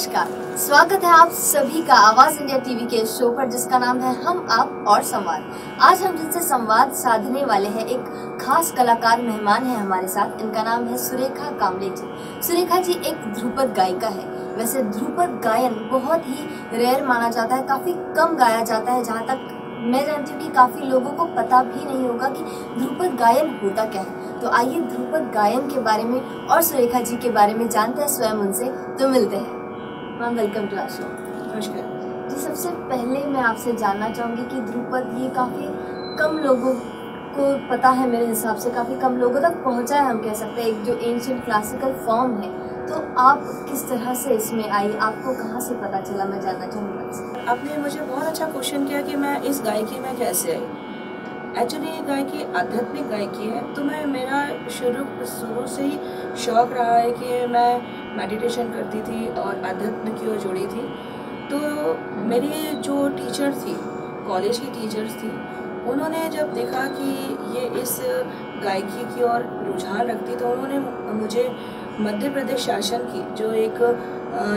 नमस्कार, स्वागत है आप सभी का आवाज इंडिया टीवी के शो पर जिसका नाम है हम आप और संवाद। आज हम जिनसे संवाद साधने वाले हैं एक खास कलाकार मेहमान है हमारे साथ। इनका नाम है सुरेखा कामले जी। सुरेखा जी एक ध्रुपद गायिका है। वैसे ध्रुपद गायन बहुत ही रेयर माना जाता है, काफी कम गाया जाता है। जहाँ तक मैं जानती हूँ कि काफी लोगों को पता भी नहीं होगा कि ध्रुपद गायन होता क्या है। तो आइए ध्रुपद गायन के बारे में और सुरेखा जी के बारे में जानते हैं स्वयं उनसे। तो मिलते हैं। Ma'am welcome to our show. नमस्कार जी, सबसे पहले मैं आपसे जानना चाहूँगी कि ध्रुपद ये काफ़ी कम लोगों को पता है, मेरे हिसाब से काफ़ी कम लोगों तक पहुँचा है, हम कह सकते हैं। एक जो एंशिएंट क्लासिकल फॉर्म है, तो आप किस तरह से इसमें आई, आपको कहाँ से पता चला, मैं जानना चाहूँगी आपसे। आपने मुझे बहुत अच्छा क्वेश्चन किया कि मैं इस गायकी में कैसे आई। एक्चुअली ये गायकी आध्यात्मिक गायकी है, तो मेरा शुरू से ही शौक रहा है कि मैं मेडिटेशन करती थी और अध्यात्म की ओर जुड़ी थी। तो मेरी जो टीचर थी, कॉलेज की टीचर्स थी, उन्होंने जब देखा कि ये इस गायकी की ओर रुझान रखती, तो उन्होंने मुझे मध्य प्रदेश शासन की जो एक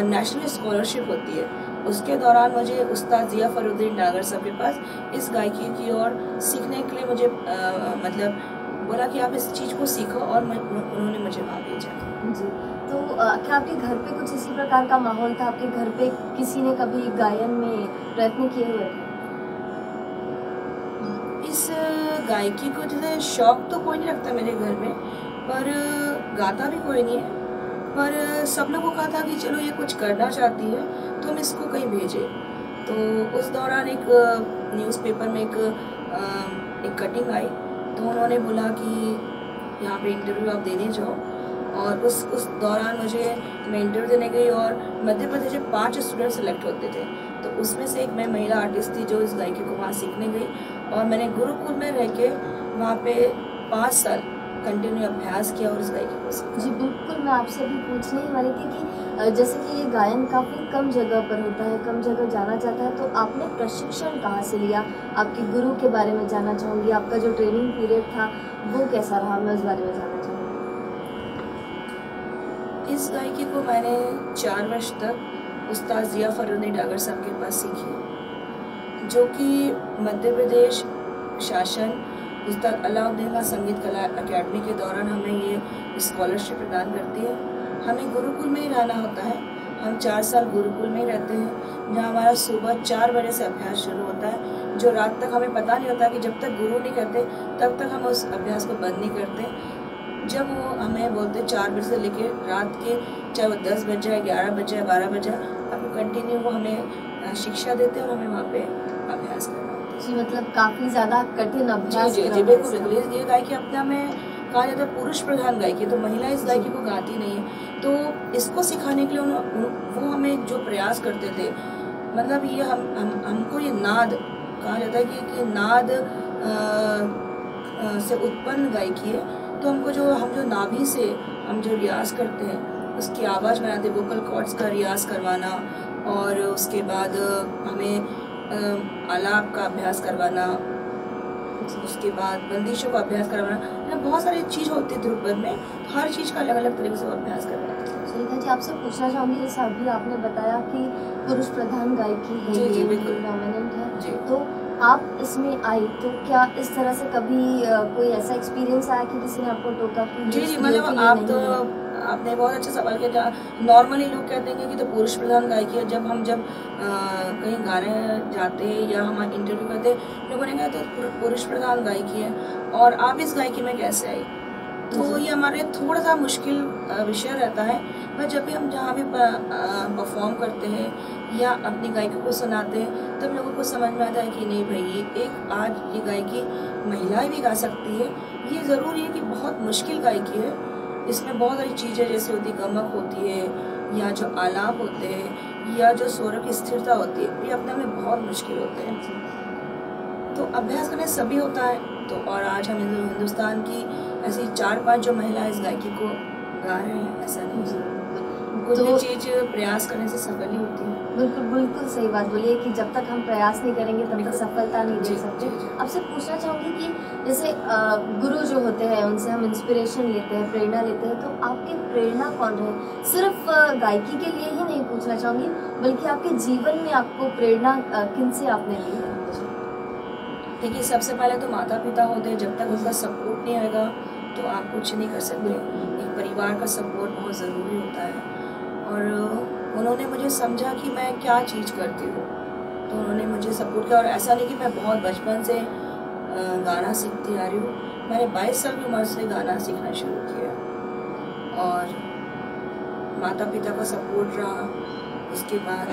नेशनल स्कॉलरशिप होती है, उसके दौरान मुझे उस्ताद जिया फरुद्दीन डागर साहब के पास इस गायकी की ओर सीखने के लिए मुझे मतलब बोला कि आप इस चीज़ को सीखो, और उन्होंने मुझे वहाँ भेजा। जी, तो क्या आपके घर पे कुछ इसी प्रकार का माहौल था? आपके घर पे किसी ने कभी गायन में प्रयत्न किए हुए थे? इस गायकी को जैसे शौक तो कोई नहीं रखता मेरे घर में, पर गाता भी कोई नहीं है। पर सब लोगों को कहा था कि चलो ये कुछ करना चाहती है तो हम इसको कहीं भेजें। तो उस दौरान एक न्यूज़पेपर में एक कटिंग आई, तो उन्होंने बोला कि यहाँ पे इंटरव्यू आप देने जाओ। और उस दौरान मैं इंटरव्यू देने गई, और मध्य प्रदेश से 5 स्टूडेंट सेलेक्ट होते थे। तो उसमें से एक मैं महिला आर्टिस्ट थी जो इस गायकी को वहाँ सीखने गई, और मैंने गुरुकुल में रह के वहाँ पे 5 साल कंटिन्यू अभ्यास किया और इस गायकी को सीखा। जी बिल्कुल, मैं आपसे भी पूछने ही वाली थी कि जैसे कि ये गायन काफ़ी कम जगह पर होता है, कम जगह जाना जाता है, तो आपने प्रशिक्षण कहाँ से लिया? आपके गुरु के बारे में जानना चाहूँगी। आपका जो ट्रेनिंग पीरियड था वो कैसा रहा, मैं उस बारे में जानना चाहूँगी। इस गायकी को मैंने 4 वर्ष तक उस्ताद जिया फरुद्दीन डागर साहब के पास सीखी, जो कि मध्य प्रदेश शासन उस्ताद अलाउद्दीन खान संगीत कला अकेडमी के दौरान हमें ये स्कॉलरशिप प्रदान करती है। हमें गुरुकुल में ही रहना होता है। हम 4 साल गुरुकुल में ही रहते हैं, जहाँ हमारा सुबह 4 बजे से अभ्यास शुरू होता है, जो रात तक हमें पता नहीं होता कि जब तक गुरु नहीं कहते तब तक हम उस अभ्यास को बंद नहीं करते। जब वो हमें बोलते 4 बजे से लेके रात के, चाहे वो 10 बज जाए, 11 बज जाए, 12 बज जाए, आपको कंटिन्यू वो हमें शिक्षा देते हैं और हमें वहाँ पे अभ्यास करना होता है। जी, मतलब काफ़ी ज़्यादा कठिन अभ्यास। जी बिल्कुल। ये गायकी अपने में कहा जाता है पुरुष प्रधान गायकी, तो महिला इस गायकी को गाती नहीं है। तो इसको सिखाने के लिए वो हमें जो प्रयास करते थे, मतलब ये हमको ये नाद कहा जाता है कि नाद से उत्पन्न गायकी है। तो हम जो नाभि से हम जो रियाज करते हैं, उसकी आवाज़ बनाते, वोकल कॉर्ड्स का रियाज करवाना, और उसके बाद हमें आलाप का अभ्यास करवाना, उसके बाद बंदिशों का अभ्यास करवाना, बहुत सारी चीज़ होती है ध्रुपद में। हर चीज़ का अलग अलग तरीके से अभ्यास करवाना। सुरेखा जी, आपसे पूछना चाहूँगी, जैसे अभी आपने बताया कि पुरुष प्रधान गायकी है, जी बिल्कुल डोमिनेंट है जी। तो आप इसमें आई, तो क्या इस तरह से कभी कोई ऐसा एक्सपीरियंस आया कि किसी ने आपको टोका कि जी मतलब आपने बहुत अच्छा सवाल किया। नॉर्मली लोग कहते हैं कि तो पुरुष प्रधान गायकी है। जब कहीं गाने जाते हैं या हम इंटरव्यू करते हैं, लोगों ने कहा तो पुरुष प्रधान गायकी है, और आप इस गायकी में कैसे आई? तो ये हमारे थोड़ा सा मुश्किल विषय रहता है। पर जब भी हम जहाँ भी परफॉर्म करते हैं या अपनी गायकी को सुनाते हैं, तब लोगों को समझ में आता है कि नहीं भाई, आज ये गायकी महिलाएं भी गा सकती है। ये ज़रूरी है कि बहुत मुश्किल गायकी है। इसमें बहुत सारी चीज़ें जैसे होती, गमक होती है, या जो आलाप होते हैं, या जो स्वर की स्थिरता होती है, ये अपने में बहुत मुश्किल होते हैं। तो अभ्यास करने सभी होता है। तो और आज हम हिंदुस्तान की ऐसी 4-5 जो महिला इस गायकी को गा रहे हैं, ऐसा नहीं। जी, कुछ तो भी चीज प्रयास करने से सफल ही होती है। बिल्कुल बिल्कुल सही बात बोली है कि जब तक हम प्रयास नहीं करेंगे तब तक बिल्कुल। सफलता नहीं दे जी, सकते। जी, जी। आपसे पूछना चाहूंगी कि जैसे गुरु जो होते हैं उनसे हम इंस्पिरेशन लेते हैं, प्रेरणा लेते हैं, तो आपकी प्रेरणा कौन रहे? सिर्फ गायकी के लिए ही नहीं पूछना चाहूंगी, बल्कि आपके जीवन में आपको प्रेरणा किन से आपने ली है? देखिए, सबसे पहले तो माता पिता होते हैं, जब तक उनका सपोर्ट नहीं आएगा तो आप कुछ नहीं कर सकते। एक परिवार का सपोर्ट बहुत ज़रूरी होता है, और उन्होंने मुझे समझा कि मैं क्या चीज़ करती हूँ, तो उन्होंने मुझे सपोर्ट किया। और ऐसा नहीं कि मैं बहुत बचपन से गाना सीखती आ रही हूँ, मैंने 22 साल की उम्र से गाना सीखना शुरू किया, और माता पिता का सपोर्ट रहा। उसके बाद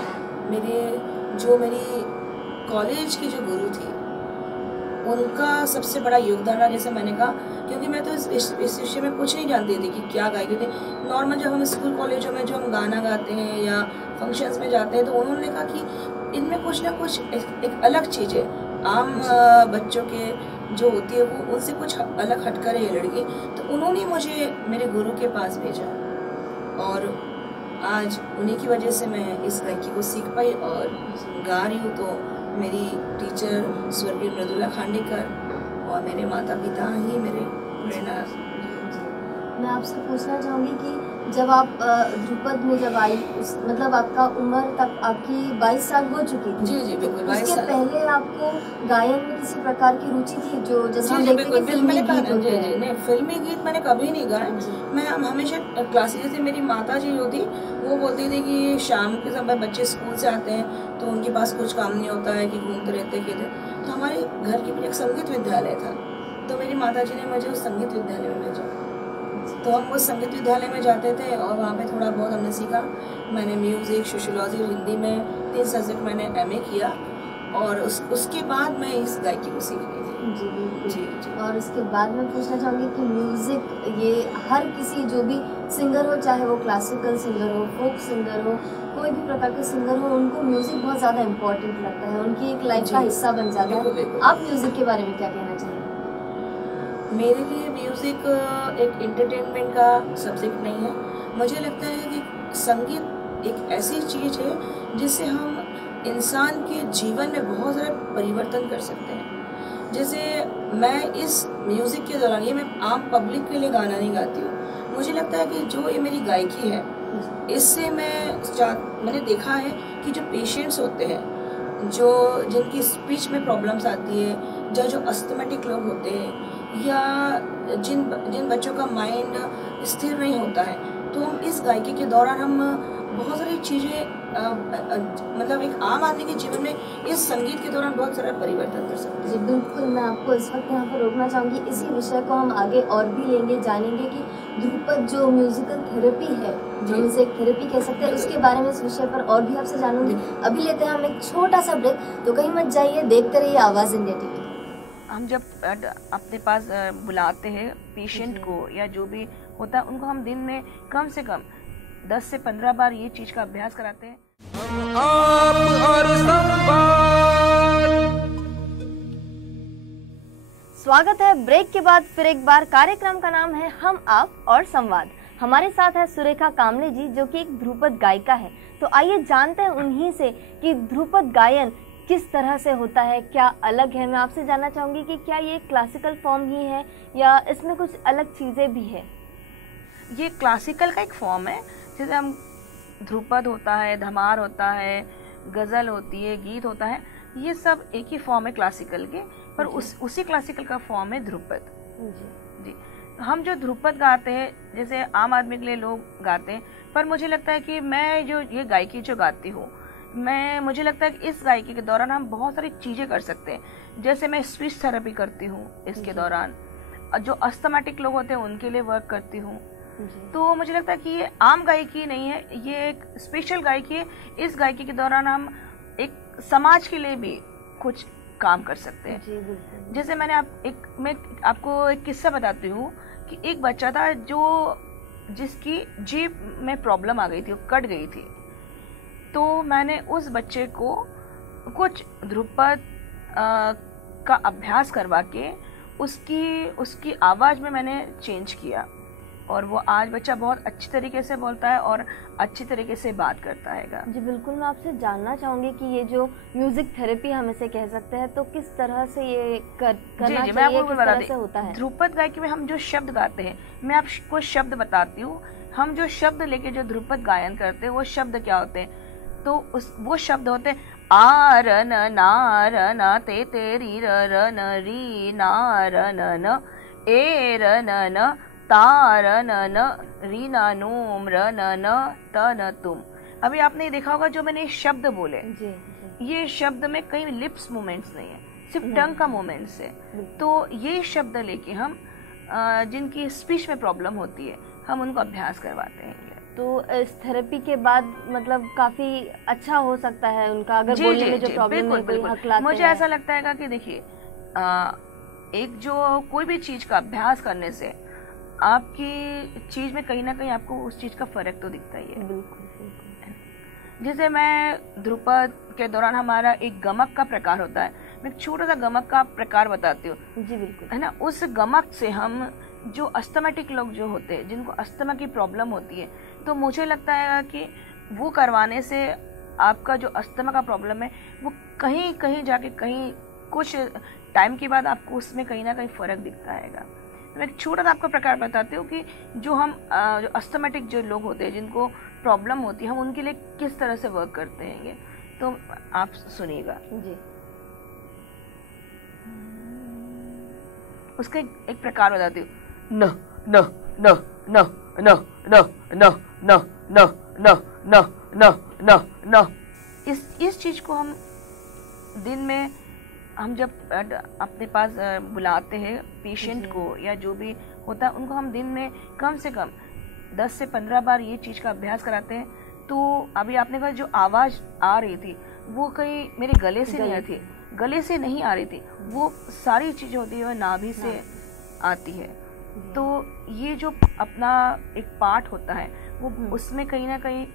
मेरी कॉलेज की जो गुरु थी, उनका सबसे बड़ा योगदान रहा। जैसे मैंने कहा, क्योंकि मैं तो इस विषय में कुछ नहीं जानती थी कि क्या गायकी थी। नॉर्मल जब हम स्कूल कॉलेजों में जो हम गाना गाते हैं या फंक्शंस में जाते हैं, तो उन्होंने कहा कि इनमें कुछ ना कुछ एक अलग चीज़ है, आम बच्चों के जो होती है वो उनसे कुछ अलग हटकर है ये लड़की। तो उन्होंने मुझे मेरे गुरु के पास भेजा, और आज उन्हीं की वजह से मैं इस गायकी को सीख पाई और गा रही हूँ। तो मेरी टीचर स्वर्गीय मृदुला खांडेकर और मेरे माता पिता ही मेरे प्रेरणा। मैं आपसे पूछना चाहूँगी कि जब आप ध्रुपद में जब आई, मतलब आपका उम्र तक आपकी 22 साल हो चुकी थी। जी जी बिल्कुल। 22 उसके साल पहले आपको गायन में किसी प्रकार की रुचि थी? जो जैसे हम जी देखते हैं कि फिल्मी गीत होते हैं। नहीं, फिल्मी गीत मैंने कभी नहीं गाए। मैं हमेशा क्लासिक, जैसे मेरी माता जी जो थी वो बोलती थी कि शाम के समय बच्चे स्कूल से आते हैं तो उनके पास कुछ काम नहीं होता है कि घूमते रहते खेलते, तो हमारे घर के भी एक संगीत विद्यालय था, तो मेरी माता जी ने मुझे उस संगीत विद्यालय में भेजा। तो हम उस संगीत विद्यालय में जाते थे और वहाँ पे थोड़ा बहुत हमने सीखा। मैंने म्यूज़िक, सोशियोलॉजी और हिंदी में 3 सब्जेक्ट मैंने MA किया, और उसके बाद मैं इस गायकी को सीख रही थी। जी बिल्कुल। जी जी। और उसके बाद मैं पूछना चाहूँगी कि म्यूज़िक, ये हर किसी जो भी सिंगर हो, चाहे वो क्लासिकल सिंगर हो, फोक सिंगर हो, कोई भी प्रकार के सिंगर हो, उनको म्यूज़िक बहुत ज़्यादा इम्पोर्टेंट लगता है, उनकी एक लाइफ का हिस्सा बन जाता है। बिल्कुल। आप म्यूज़िक के बारे में क्या कहना चाहिए? मेरे लिए म्यूज़िक एक एंटरटेनमेंट का सब्जेक्ट नहीं है। मुझे लगता है कि संगीत एक ऐसी चीज़ है जिससे हम इंसान के जीवन में बहुत ज़्यादा परिवर्तन कर सकते हैं। जैसे मैं इस म्यूज़िक के दौरान, ये मैं आम पब्लिक के लिए गाना नहीं गाती हूँ, मुझे लगता है कि जो ये मेरी गायकी है, इससे मैंने देखा है कि जो पेशेंट्स होते हैं, जिनकी स्पीच में प्रॉब्लम्स आती है, जो अस्थमेटिक लोग होते हैं, या जिन बच्चों का माइंड स्थिर नहीं होता है, तो हम इस गायकी के दौरान हम बहुत सारी चीज़ें मतलब एक आम आदमी के जीवन में इस संगीत के दौरान बहुत सारा परिवर्तन कर सकते हैं। जी बिल्कुल। मैं आपको इस वक्त यहाँ पर रोकना चाहूँगी। इसी विषय को हम आगे और भी लेंगे, जानेंगे कि ध्रुपद जो म्यूजिकल थेरेपी है, हम इसे एक थेरेपी कह सकते हैं, उसके बारे में इस विषय पर और भी आपसे जानूंगी। अभी लेते हैं हम एक छोटा सा ब्रेक, तो कहीं मत जाइए, देखते रहिए आवाज़ इंडिया TV। हम जब अपने पास बुलाते हैं पेशेंट को या जो भी होता है, उनको हम दिन में कम से कम 10 से 15 बार ये चीज़ का अभ्यास कराते हैं। आप और संवाद। स्वागत है ब्रेक के बाद फिर एक बार। कार्यक्रम का नाम है हम आप और संवाद। हमारे साथ है सुरेखा कामले जी, जो कि एक ध्रुपद गायिका है। तो आइए जानते हैं उन्हीं से कि ध्रुपद गायन किस तरह से होता है, क्या अलग है। मैं आपसे जानना चाहूँगी कि क्या ये क्लासिकल फॉर्म ही है या इसमें कुछ अलग चीज़ें भी है? ये क्लासिकल का एक फॉर्म है। जैसे हम ध्रुपद होता है, धमार होता है, गज़ल होती है, गीत होता है, ये सब एक ही फॉर्म है क्लासिकल के, पर उसी क्लासिकल का फॉर्म है ध्रुपद। जी। हम जो ध्रुपद गाते हैं, जैसे आम आदमी के लिए लोग गाते हैं, पर मुझे लगता है कि मैं जो ये गायकी जो गाती हूँ, मुझे लगता है कि इस गायकी के दौरान हम बहुत सारी चीज़ें कर सकते हैं। जैसे मैं स्पीच थेरेपी करती हूँ इसके दौरान, जो अस्थमेटिक लोग होते हैं उनके लिए वर्क करती हूँ। तो मुझे लगता है कि ये आम गायकी नहीं है, ये एक स्पेशल गायकी है। इस गायकी के दौरान हम एक समाज के लिए भी कुछ काम कर सकते हैं। जैसे मैं आपको एक किस्सा बताती हूँ कि एक बच्चा था जिसकी जीभ में प्रॉब्लम आ गई थी, वो कट गई थी। तो मैंने उस बच्चे को कुछ ध्रुपद का अभ्यास करवा के उसकी आवाज़ में मैंने चेंज किया, और वो आज बच्चा बहुत अच्छी तरीके से बोलता है और अच्छी तरीके से बात करता है। जी बिल्कुल, मैं आपसे जानना चाहूँगी कि ये जो म्यूजिक थेरेपी हम इसे कह सकते हैं, तो किस तरह से ये करना जी, मैं चाहिए, आपको किस बता तरह से होता है? ध्रुपद गायकी में हम जो शब्द गाते हैं, मैं आपको शब्द बताती हूँ। हम जो शब्द लेके जो ध्रुपद गायन करते हैं वो शब्द क्या होते हैं, तो वो शब्द होते हैं आ र न ना र न ते ते री र न री ना र न ए र न ता र न री ना नूम र न त न तुम। अभी आपने ये देखा होगा जो मैंने शब्द बोले, जी, ये शब्द में कई लिप्स मूवमेंट्स नहीं है, सिर्फ टंग का मूवमेंट्स है। तो ये शब्द लेके हम जिनकी स्पीच में प्रॉब्लम होती है हम उनको अभ्यास करवाते हैं। तो इस थेरेपी के बाद मतलब काफी अच्छा हो सकता है उनका, अगर बोलने में जो प्रॉब्लम है कोई हकलाते मुझे ऐसा लगता है कि देखिए एक जो कोई भी चीज का अभ्यास करने से आपकी चीज में कहीं ना कहीं आपको उस चीज का फर्क तो दिखता ही है। बिल्कुल। जैसे मैं ध्रुपद के दौरान हमारा एक गमक का प्रकार होता है, मैं एक छोटा सा गमक का प्रकार बताती हूँ। जी बिल्कुल। है ना, उस गमक से हम जो अस्थमेटिक लोग जो होते हैं, जिनको अस्थमा की प्रॉब्लम होती है, तो मुझे लगता है कि वो करवाने से आपका जो अस्थमा का प्रॉब्लम है वो कहीं कहीं जाके कहीं कुछ टाइम के बाद आपको उसमें कहीं ना कहीं फर्क दिखता है। तो मैं एक छोटा सा आपको प्रकार बताती हूँ कि जो हम जो अस्थमेटिक जो लोग होते हैं, जिनको प्रॉब्लम होती है, हम उनके लिए किस तरह से वर्क करते हैं। ये तो आप सुनिएगा जी। उसका एक प्रकार बताती हूँ। न न न न न न न न न न न न न न। इस चीज को हम दिन में हम जब अपने पास बुलाते हैं पेशेंट को या जो भी होता है, उनको हम दिन में कम से कम 10 से 15 बार ये चीज का अभ्यास कराते हैं। तो अभी आपने कहा जो आवाज आ रही थी वो कहीं मेरे गले से नहीं आती, गले से नहीं आ रही थी, वो सारी चीजें होती है वो नाभि से आती है। तो ये जो अपना एक पार्ट होता है वो उसमें कहीं ना कहीं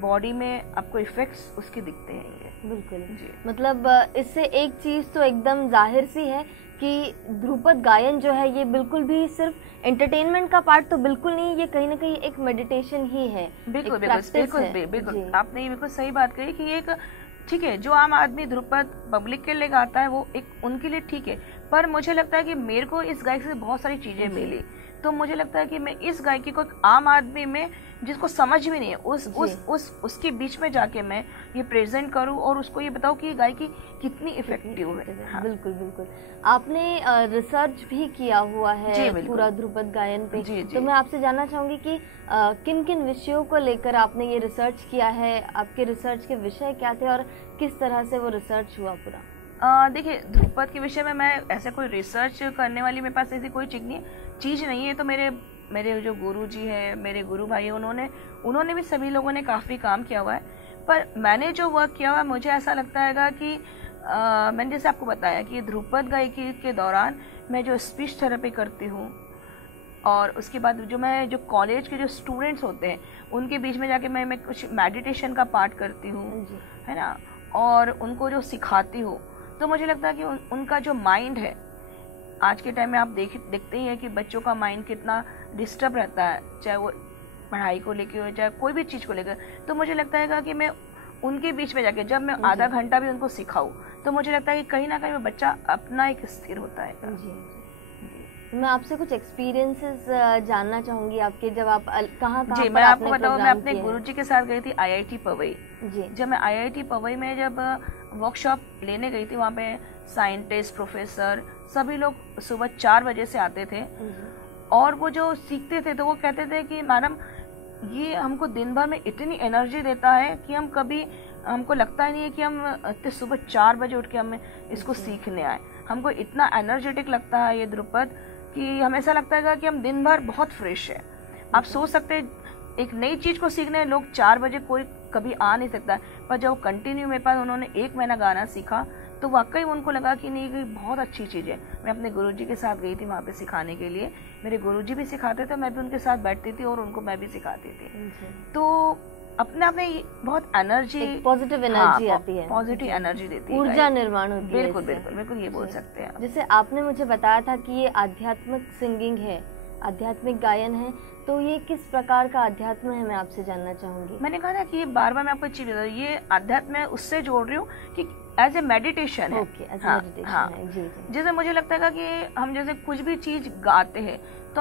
बॉडी में आपको इफेक्ट्स उसके दिखते हैं। ये बिल्कुल जी। मतलब इससे एक चीज तो एकदम जाहिर सी है कि ध्रुपद गायन जो है ये बिल्कुल भी सिर्फ एंटरटेनमेंट का पार्ट तो बिल्कुल नहीं, ये कहीं ना कहीं एक मेडिटेशन ही है। बिल्कुल बिल्कुल आपने ये बिल्कुल सही बात कही कि एक ठीक है, जो आम आदमी ध्रुपद पब्लिक के लिए गाता है वो एक उनके लिए ठीक है, पर मुझे लगता है कि मेरे को इस गायक से बहुत सारी चीजें मिली, तो मुझे लगता है कि मैं इस गायकी को आम आदमी में जिसको समझ भी नहीं है उसके बीच में जाके मैं ये प्रेजेंट करूं और उसको ये बताऊं कि ये गायकी कितनी इफेक्टिव है। हाँ। बिल्कुल बिल्कुल। आपने रिसर्च भी किया हुआ है पूरा ध्रुपद गायन पे। जी। तो मैं आपसे जानना चाहूंगी कि किन किन विषयों को लेकर आपने ये रिसर्च किया है, आपके रिसर्च के विषय क्या थे और किस तरह से वो रिसर्च हुआ पूरा? देखिए, ध्रुपद के विषय में मैं ऐसे कोई रिसर्च करने वाली मेरे पास ऐसी कोई चीज नहीं है। तो मेरे जो गुरु जी है, मेरे गुरु भाई है, उन्होंने भी सभी लोगों ने काफी काम किया हुआ है, पर मैंने जो वर्क किया हुआ है मुझे ऐसा लगता है कि मैंने जैसे आपको बताया कि ध्रुपद गायकी के दौरान मैं जो स्पीच थेरेपी करती हूँ और उसके बाद जो कॉलेज के जो स्टूडेंट्स होते हैं उनके बीच में जाके मैं कुछ मेडिटेशन का पार्ट करती हूँ, है ना, और उनको जो सिखाती हूँ, तो मुझे लगता है कि उनका जो माइंड है आज के टाइम में आप देखते ही है कि बच्चों का माइंड कितना डिस्टर्ब रहता है, चाहे वो पढ़ाई को लेकर हो चाहे कोई भी चीज़ को लेकर। तो मुझे लगता है कि मैं उनके बीच में जाके जब मैं आधा घंटा भी उनको सिखाऊं तो मुझे लगता है कि कहीं ना कहीं वो बच्चा अपना एक स्थिर होता है। मैं आपसे कुछ एक्सपीरियंसेस जानना चाहूंगी आपके, जब आप कहाँ जी मैं आपको बताऊँ, मैं अपने गुरुजी के साथ गई थी IIT पवई। जब मैं IIT पवई में जब वर्कशॉप लेने गई थी, वहाँ पे साइंटिस्ट, प्रोफेसर सभी लोग सुबह 4 बजे से आते थे और वो जो सीखते थे तो वो कहते थे कि मैडम ये हमको दिन भर में इतनी एनर्जी देता है कि हमको लगता ही नहीं है कि हम सुबह 4 बजे उठ के हम इसको सीखने आए। हमको इतना एनर्जेटिक लगता है ये ध्रुपद कि हमें ऐसा लगता है कि हम दिन भर बहुत फ्रेश है। आप सोच सकते हैं एक नई चीज को सीखने लोग 4 बजे कोई कभी आ नहीं सकता, पर जब कंटिन्यू मेरे पास उन्होंने 1 महीना गाना सीखा तो वाकई उनको लगा कि नहीं ये बहुत अच्छी चीज़ है। मैं अपने गुरुजी के साथ गई थी वहाँ पे सिखाने के लिए, मेरे गुरुजी भी सिखाते थे, मैं भी उनके साथ बैठती थी और उनको मैं भी सिखाती थी। तो अपने आप में बहुत एनर्जी, पॉजिटिव एनर्जी आती है, पॉजिटिव एनर्जी देती है, ऊर्जा निर्माण होती है। बिल्कुल बिल्कुल बिल्कुल ये बोल सकते हैं। जैसे आपने मुझे बताया था कि ये आध्यात्मिक सिंगिंग है, आध्यात्मिक गायन है, तो ये किस प्रकार का अध्यात्म है, मैं आपसे जानना चाहूंगी। मैंने कहा ना कि बार बार मैं आपको एक चीज बता रही हूँ, ये अध्यात्म मैं उससे जोड़ रही हूँ कि एज ए मेडिटेशन है। ओके, एज हाँ, मेडिटेशन हाँ। है। जी जी। जैसे मुझे लगता है कि हम जैसे कुछ भी चीज गाते हैं तो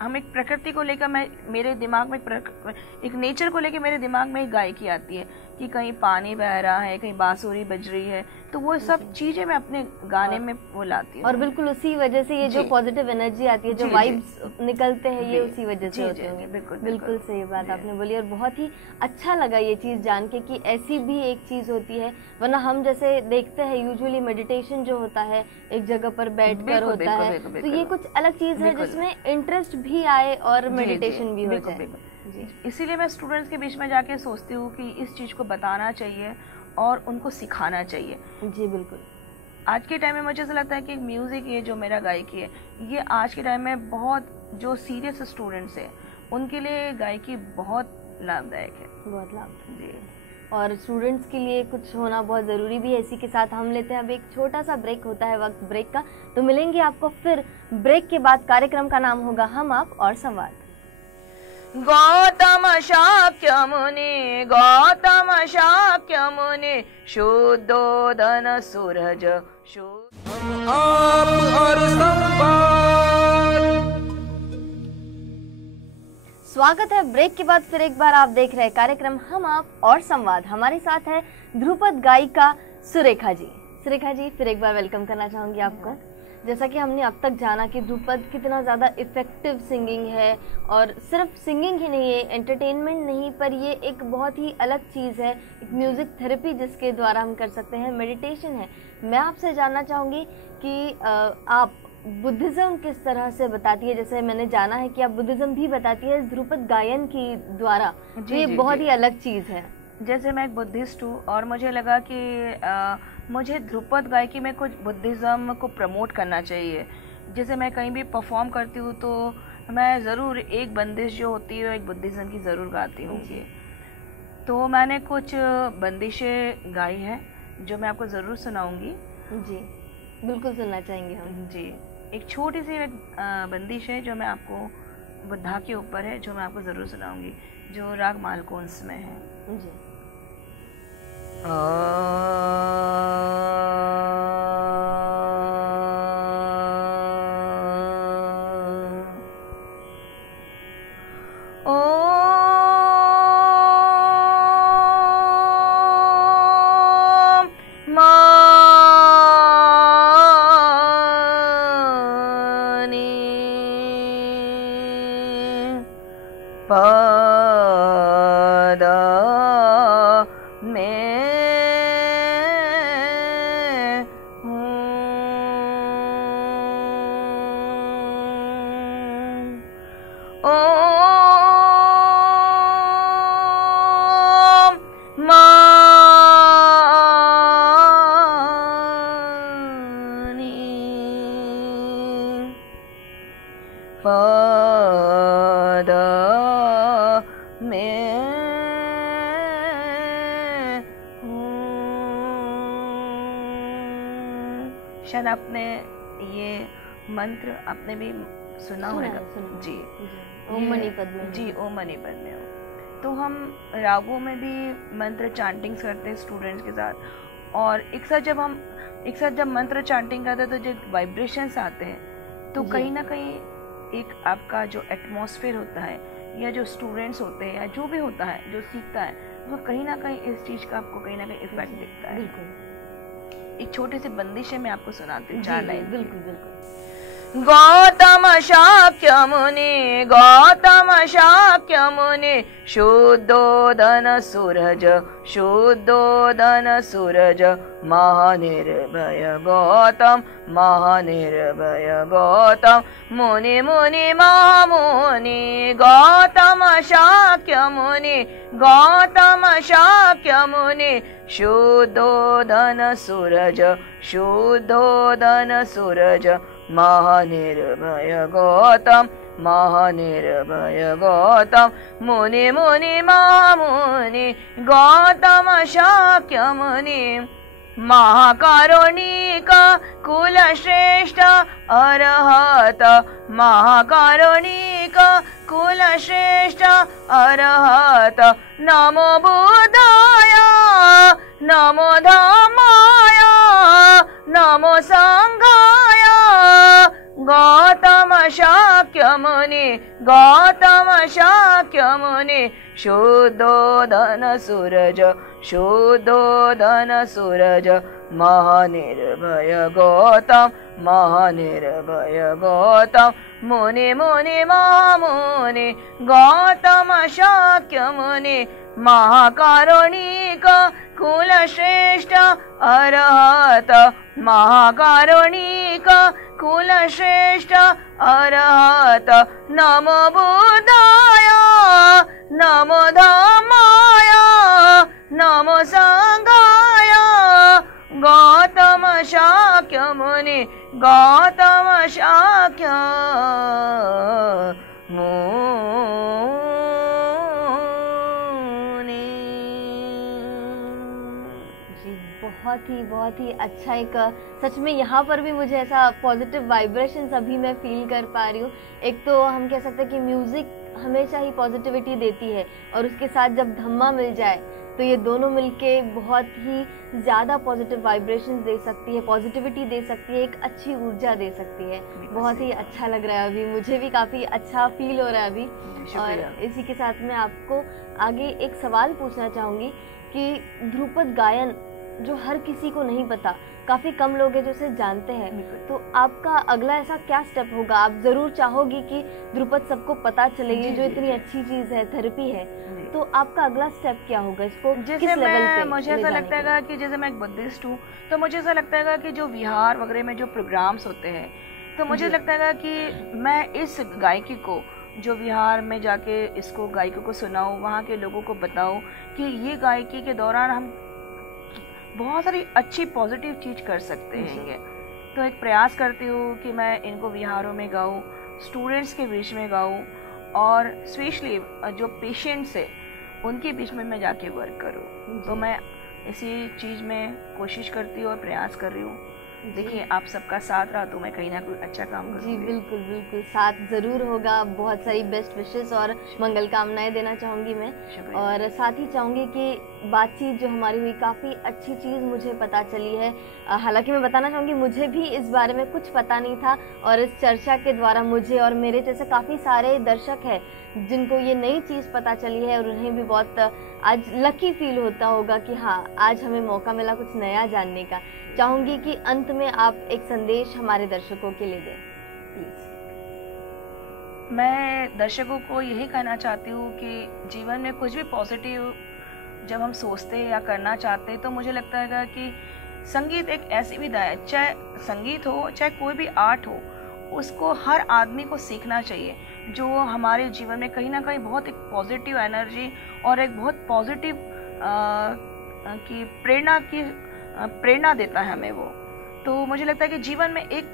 हम एक प्रकृति को लेकर, मैं मेरे दिमाग में एक नेचर को लेकर मेरे दिमाग में एक गायकी आती है कि कहीं पानी बह रहा है, कहीं बांसुरी बज रही है, तो वो सब चीजें मैं अपने गाने में वो लाती हूँ। और बिल्कुल उसी वजह से ये जो पॉजिटिव एनर्जी आती है, जो वाइब्स निकलते हैं, ये उसी वजह से होते हैं। बिल्कुल सही बात आपने बोली, और बहुत ही अच्छा लगा ये चीज जान के कि ऐसी भी एक चीज होती है। वरना हम जैसे देखते हैं यूजुअली मेडिटेशन जो होता है एक जगह पर बैठ कर होता है, तो ये कुछ अलग चीज है जिसमें इंटरेस्ट भी आए और मेडिटेशन भी हो जाए। इसीलिए मैं स्टूडेंट्स के बीच में जाके सोचती हूँ कि इस चीज को बताना चाहिए और उनको सिखाना चाहिए। जी बिल्कुल। आज के टाइम में मुझे ऐसा लगता है कि म्यूजिक, ये जो मेरा गायकी है, ये आज के टाइम में बहुत जो सीरियस स्टूडेंट्स हैं उनके लिए गायकी बहुत लाभदायक है। बहुत लाभ जी। और स्टूडेंट्स के लिए कुछ होना बहुत ज़रूरी भी है। इसी के साथ हम लेते हैं अब एक छोटा सा ब्रेक, होता है वक्त ब्रेक का, तो मिलेंगे आपको फिर ब्रेक के बाद। कार्यक्रम का नाम होगा हम आप और संवाद। गौतम शाक्य मुनि, गौतम शाक्य मुनि, शुद्धोदन सूरज हम आप और संवाद। स्वागत है ब्रेक के बाद फिर एक बार। आप देख रहे हैं कार्यक्रम हम आप और संवाद। हमारे साथ है ध्रुपद गायिका सुरेखा जी। सुरेखा जी, फिर एक बार वेलकम करना चाहूंगी आपको। जैसा कि हमने अब तक जाना कि ध्रुपद कितना ज़्यादा इफ़ेक्टिव सिंगिंग है, और सिर्फ सिंगिंग ही नहीं है, एंटरटेनमेंट नहीं, पर ये एक बहुत ही अलग चीज़ है, एक म्यूज़िक थेरेपी जिसके द्वारा हम कर सकते हैं, मेडिटेशन है। मैं आपसे जानना चाहूँगी कि आप बुद्धिज़्म किस तरह से बताती है। जैसे मैंने जाना है कि आप बुद्धिज़्म भी बताती है इस ध्रुपद गायन की द्वारा, तो ये बहुत ही अलग चीज़ है। जैसे मैं एक बुद्धिस्ट हूँ और मुझे लगा कि मुझे ध्रुपद गायकी में कुछ बुद्धिज़्म को प्रमोट करना चाहिए। जैसे मैं कहीं भी परफॉर्म करती हूँ तो मैं ज़रूर एक बंदिश जो होती है एक बुद्धिज़्म की ज़रूर गाती हूँ। तो मैंने कुछ बंदिशें गाई हैं जो मैं आपको ज़रूर सुनाऊंगी। जी बिल्कुल सुनना चाहेंगे हम। जी, एक छोटी सी बंदिश है जो मैं आपको बुद्धा के ऊपर है, जो मैं आपको ज़रूर सुनाऊंगी, जो राग मालकोंस में है। जी। शायद आपने ये मंत्र आपने भी सुना होगा। जी, ओम मणि पद में। जी, ओम मणि पद में। तो हम रागों में भी मंत्र चांटिंग्स करते हैं स्टूडेंट्स के साथ, और एक साथ जब मंत्र चांटिंग करते हैं तो जो वाइब्रेशंस आते हैं, तो कहीं ना कहीं एक आपका जो एटमॉस्फेयर होता है या जो स्टूडेंट्स होते हैं या जो भी होता है जो सीखता है, तो कहीं ना कहीं इस चीज़ का आपको कहीं ना कहीं इफेक्ट दिखता है। एक छोटी सी बंदिश है, मैं आपको सुनाती हूँ 4 लाइन। बिल्कुल बिल्कुल। गौतम शाक्य मुनि, गौतम शाक्य मुनि, शुद्धोदन सूरज, शुद्धोदन सूरज, महानिर्भय गौतम, महानिर्भय गौतम, मुनि मुनि महामुनि, गौतम शाक्य मुनि, गौतम शाक्य मुनि, शुद्धोदन सूरज, शुद्धोदन सूरज, महानिर्भय गौतम, महानिर्भय गौतम, मुनि मुनि महामुनि, गौतम शाक्य मुनि, महाकारुणिक कुल श्रेष्ठ अरहत महाकारुणिक कुल श्रेष्ठ अरहत नमो बुद्धाय नमो धम्माय नमो संघाय गौतम शाक्य मुनि शुद्धोदन सूरज महानिर्भय गौतम मुनि महामुनि गौतम शाक्य मुनि महाकारुणिक कुल श्रेष्ठ अरहत महाकारुणिक कुल श्रेष्ठ अरहत नमो बुद्धाय नमो धम्माय नमो संघाय गौतम शाक्य मुनि बहुत ही अच्छा एक सच में यहाँ पर भी मुझे ऐसा पॉजिटिव वाइब्रेशंस अभी मैं फील कर पा रही हूँ। एक तो हम कह सकते हैं कि म्यूजिक हमेशा ही पॉजिटिविटी देती है और उसके साथ जब धम्मा मिल जाए तो ये दोनों मिलके बहुत ही ज़्यादा पॉजिटिव वाइब्रेशंस दे सकती है, पॉजिटिविटी दे सकती है, एक अच्छी ऊर्जा दे सकती है। बहुत ही अच्छा लग रहा है अभी, मुझे भी काफ़ी अच्छा फील हो रहा है अभी। और इसी के साथ मैं आपको आगे एक सवाल पूछना चाहूँगी कि ध्रुपद गायन जो हर किसी को नहीं पता, काफ़ी कम लोग हैं जो इसे जानते हैं, तो आपका अगला ऐसा क्या स्टेप होगा? आप ज़रूर चाहोगी कि ध्रुपद सबको पता चलेगी, जो इतनी अच्छी चीज़ है, थेरेपी है, तो आपका अगला स्टेप क्या होगा? इसको जैसे किस लेवल पे मुझे ऐसा लगता है कि जैसे मैं एक बुद्धिस्ट हूँ, तो मुझे ऐसा लगता है कि जो विहार वगैरह में जो प्रोग्राम्स होते हैं, तो मुझे लगता है कि मैं इस गायकी को जो विहार में जाके इसको गायकी को सुनाऊँ, वहाँ के लोगों को बताऊँ कि ये गायकी के दौरान हम बहुत सारी अच्छी पॉजिटिव चीज़ कर सकते हैं। ये तो एक प्रयास करती हूँ कि मैं इनको विहारों में गाऊँ, स्टूडेंट्स के बीच में गाऊँ और स्पेशली जो पेशेंट्स है उनके बीच में मैं जाके वर्क करूँ। तो मैं इसी चीज़ में कोशिश करती हूँ और प्रयास कर रही हूँ। देखिए, आप सबका साथ रहा तो मैं कहीं ना कहीं अच्छा काम करूँगी। जी बिल्कुल बिल्कुल, साथ ज़रूर होगा। बहुत सारी बेस्ट विशेस और मंगल कामनाएं देना चाहूँगी मैं। और साथ ही चाहूँगी कि बातचीत जो हमारी हुई, काफ़ी अच्छी चीज़ मुझे पता चली है। हालांकि मैं बताना चाहूँगी मुझे भी इस बारे में कुछ पता नहीं था, और इस चर्चा के द्वारा मुझे और मेरे जैसे काफ़ी सारे दर्शक हैं जिनको ये नई चीज़ पता चली है, और उन्हें भी बहुत आज लकी फील होता होगा कि हाँ, आज हमें मौका मिला कुछ नया जानने का। चाहूँगी कि अंत में आप एक संदेश हमारे दर्शकों के लिए दें प्लीज़। मैं दर्शकों को यही कहना चाहती हूँ कि जीवन में कुछ भी पॉजिटिव जब हम सोचते हैं या करना चाहते हैं, तो मुझे लगता है कि संगीत एक ऐसी विधा है, चाहे संगीत हो चाहे कोई भी आर्ट हो, उसको हर आदमी को सीखना चाहिए, जो हमारे जीवन में कहीं ना कहीं बहुत एक पॉजिटिव एनर्जी और एक बहुत पॉजिटिव की प्रेरणा देता है हमें वो। तो मुझे लगता है कि जीवन में एक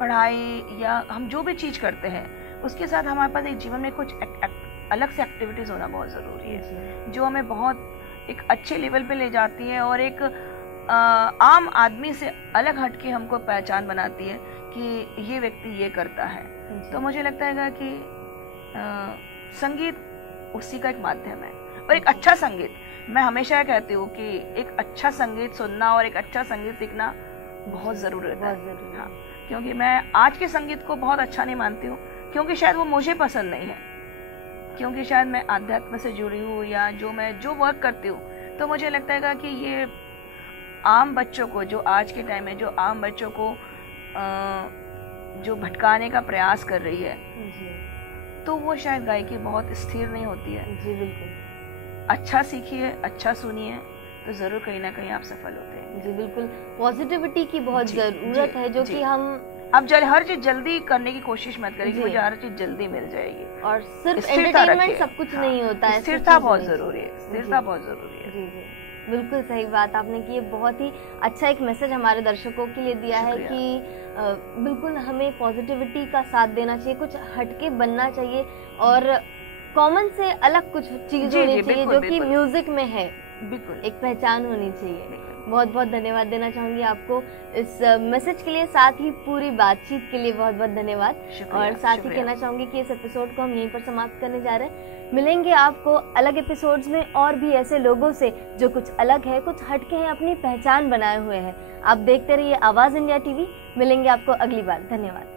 पढ़ाई या हम जो भी चीज़ करते हैं उसके साथ हमारे पास एक जीवन में कुछ अलग से एक्टिविटीज़ होना बहुत ज़रूरी है, जो हमें बहुत एक अच्छे लेवल पे ले जाती है और एक आम आदमी से अलग हट के हमको पहचान बनाती है कि ये व्यक्ति ये करता है। तो मुझे लगता है कि संगीत उसी का एक माध्यम है, और एक अच्छा संगीत, मैं हमेशा कहती हूँ कि एक अच्छा संगीत सुनना और एक अच्छा संगीत सीखना बहुत ज़रूरी है। हाँ, क्योंकि मैं आज के संगीत को बहुत अच्छा नहीं मानती हूँ, क्योंकि शायद वो मुझे पसंद नहीं है, क्योंकि शायद मैं आध्यात्म से जुड़ी हूँ या जो वर्क करती हूँ, तो मुझे लगता है कि ये आम बच्चों को, जो आज के टाइम में जो आम बच्चों को जो भटकाने का प्रयास कर रही है, तो वो शायद गायकी बहुत स्थिर नहीं होती है। जी बिल्कुल, अच्छा सीखिए, अच्छा सुनिए, तो ज़रूर कहीं ना कहीं आप सफल होते हैं। जी बिल्कुल, पॉजिटिविटी की बहुत ज़रूरत है, जो कि हम अब हर चीज जल्दी करने की कोशिश मत करिए, मुझे हर चीज जल्दी मिल जाएगी। और सिर्फ एंटरटेनमेंट सब कुछ नहीं होता है, स्थिरता बहुत जरूरी है, स्थिरता बहुत जरूरी है। जी जी, बिल्कुल सही बात आपने की। बहुत ही अच्छा एक मैसेज हमारे दर्शकों के लिए दिया है कि बिल्कुल हमें पॉजिटिविटी का साथ देना चाहिए, कुछ हटके बनना चाहिए और कॉमन से अलग कुछ चीज होनी चाहिए जो कि म्यूजिक में है, बिल्कुल एक पहचान होनी चाहिए। बहुत बहुत धन्यवाद देना चाहूँगी आपको इस मैसेज के लिए, साथ ही पूरी बातचीत के लिए बहुत बहुत धन्यवाद। और साथ ही कहना चाहूँगी कि इस एपिसोड को हम यहीं पर समाप्त करने जा रहे हैं। मिलेंगे आपको अलग एपिसोड्स में और भी ऐसे लोगों से जो कुछ अलग है, कुछ हटके हैं, अपनी पहचान बनाए हुए हैं। आप देखते रहिए आवाज़ इंडिया टीवी। मिलेंगे आपको अगली बार। धन्यवाद।